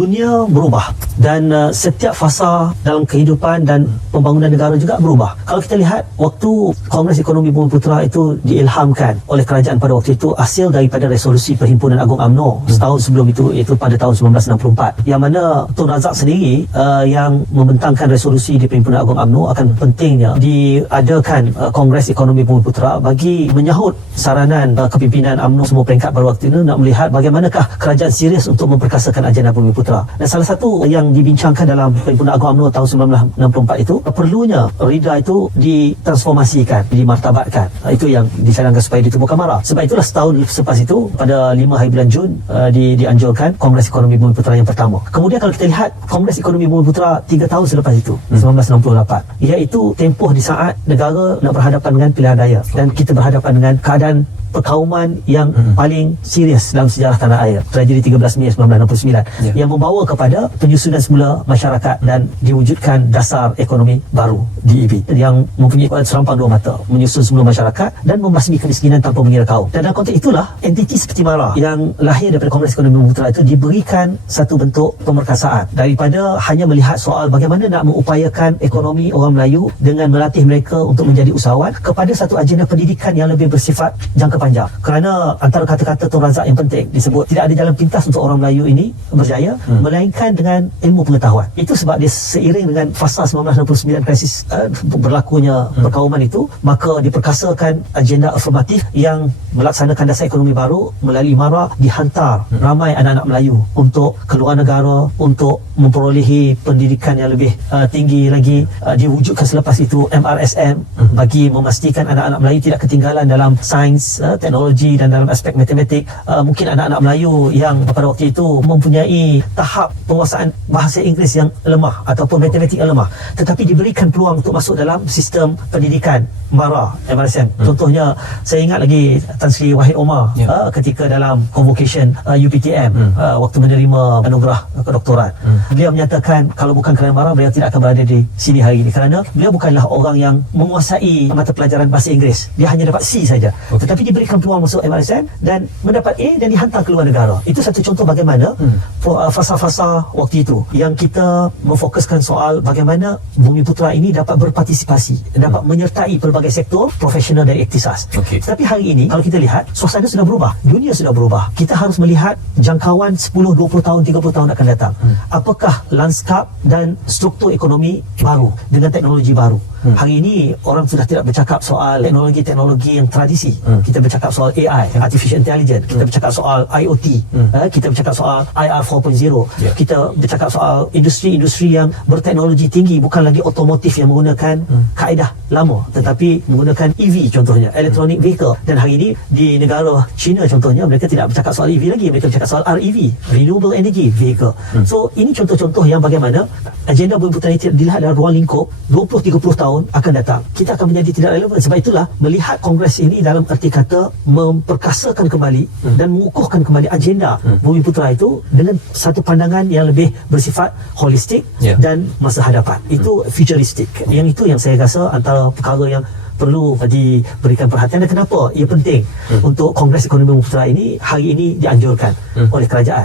dunia berubah dan setiap fasa dalam kehidupan dan pembangunan negara juga berubah. Kalau kita lihat waktu Kongres Ekonomi Bumiputera itu diilhamkan oleh kerajaan pada waktu itu, hasil daripada resolusi Perhimpunan Agung UMNO setahun sebelum itu, iaitu pada tahun 1964, yang mana Tun Razak sendiri yang membentangkan resolusi di Perhimpunan Agung UMNO akan pentingnya diadakan Kongres Ekonomi Bumiputera bagi menyahut saranan kepimpinan UMNO semua peringkat pada waktu itu nak melihat bagaimanakah kerajaan serius untuk memperkasakan agenda Bumiputera. Dan salah satu yang dibincangkan dalam Perhimpunan Agung UMNO tahun 1964 itu, perlunya RIDA itu ditransformasikan, dimartabatkan. Itu yang dicadangkan supaya ditubuhkan MARA. Sebab itulah setahun selepas itu, pada 5 hari bulan Jun, dianjurkan Kongres Ekonomi Bumiputera yang pertama. Kemudian kalau kita lihat Kongres Ekonomi Bumiputera 3 tahun selepas itu, 1968, iaitu tempoh di saat negara nak berhadapan dengan pilihan raya dan kita berhadapan dengan keadaan perkauman yang paling serius dalam sejarah tanah air, tragedi 13 Mei 1969, yang membawa kepada penyusunan semula masyarakat dan diwujudkan dasar ekonomi baru DEB yang mempunyai serampang dua mata, menyusun semula masyarakat dan membasmi kemiskinan tanpa mengira kaum. Dan dalam konteks itulah entiti seperti MARA yang lahir daripada Kongres Ekonomi Bumiputera itu diberikan satu bentuk pemerkasaan daripada hanya melihat soal bagaimana nak mengupayakan ekonomi orang Melayu dengan melatih mereka untuk menjadi usahawan, kepada satu agenda pendidikan yang lebih bersifat jangka panjang. Kerana antara kata-kata Tun Razak yang penting disebut tidak ada jalan pintas untuk orang Melayu ini berjaya melainkan dengan ilmu pengetahuan. Itu sebab dia seiring dengan fasa 1969 krisis berlakunya perkauman itu, maka diperkasakan agenda afirmatif yang melaksanakan dasar ekonomi baru melalui MARA, dihantar ramai anak-anak Melayu untuk keluar negara untuk memperolehi pendidikan yang lebih tinggi lagi. Diwujudkan selepas itu MRSM bagi memastikan anak-anak Melayu tidak ketinggalan dalam sains, teknologi dan dalam aspek matematik. Mungkin anak-anak Melayu yang pada waktu itu mempunyai tahap penguasaan bahasa Inggeris yang lemah ataupun matematik yang lemah, tetapi diberikan peluang untuk masuk dalam sistem pendidikan MARA, MRSM. Contohnya, saya ingat lagi Tan Sri Wahid Omar ketika dalam convocation UPTM waktu menerima anugerah kedoktoran, beliau menyatakan kalau bukan kerana MARA, beliau tidak akan berada di sini hari ini, kerana beliau bukanlah orang yang menguasai mata pelajaran bahasa Inggeris. Dia hanya dapat C saja, tetapi diberikan peluang masuk MRSM dan mendapat A dan dihantar ke luar negara. Itu satu contoh bagaimana fasa-fasa waktu itu yang kita memfokuskan soal bagaimana Bumiputera ini dapat berpartisipasi, dapat menyertai pelbagai sektor profesional dan iktisas. Tetapi hari ini kalau kita lihat, suasana sudah berubah, dunia sudah berubah. Kita harus melihat jangkauan 10, 20 tahun, 30 tahun akan datang. Apakah lanskap dan struktur ekonomi baru dengan teknologi baru. Hari ini orang sudah tidak bercakap soal teknologi yang tradisi. Kita bercakap soal AI, Artificial Intelligence. Kita bercakap soal IoT. Kita bercakap soal IR 4.0. Kita bercakap soal industri-industri yang berteknologi tinggi, bukan lagi otomotif yang menggunakan kaedah lama, tetapi menggunakan EV contohnya, Electronic Vehicle. Dan hari ini di negara China contohnya, mereka tidak bercakap soal EV lagi, mereka bercakap soal REV, Renewable Energy Vehicle. So ini contoh-contoh yang bagaimana agenda Bumiputera ini dilihat dalam ruang lingkup 20-30 tahun akan datang. Kita akan menjadi tidak relevan. Sebab itulah melihat kongres ini dalam erti kata memperkasakan kembali dan mengukuhkan kembali agenda Bumiputera itu dengan satu pandangan yang lebih bersifat holistik dan masa hadapan. Itu futuristik. Yang itu yang saya rasa antara perkara yang perlu diberikan perhatian, dan kenapa ia penting untuk Kongres Ekonomi Bumiputera ini hari ini dianjurkan oleh kerajaan.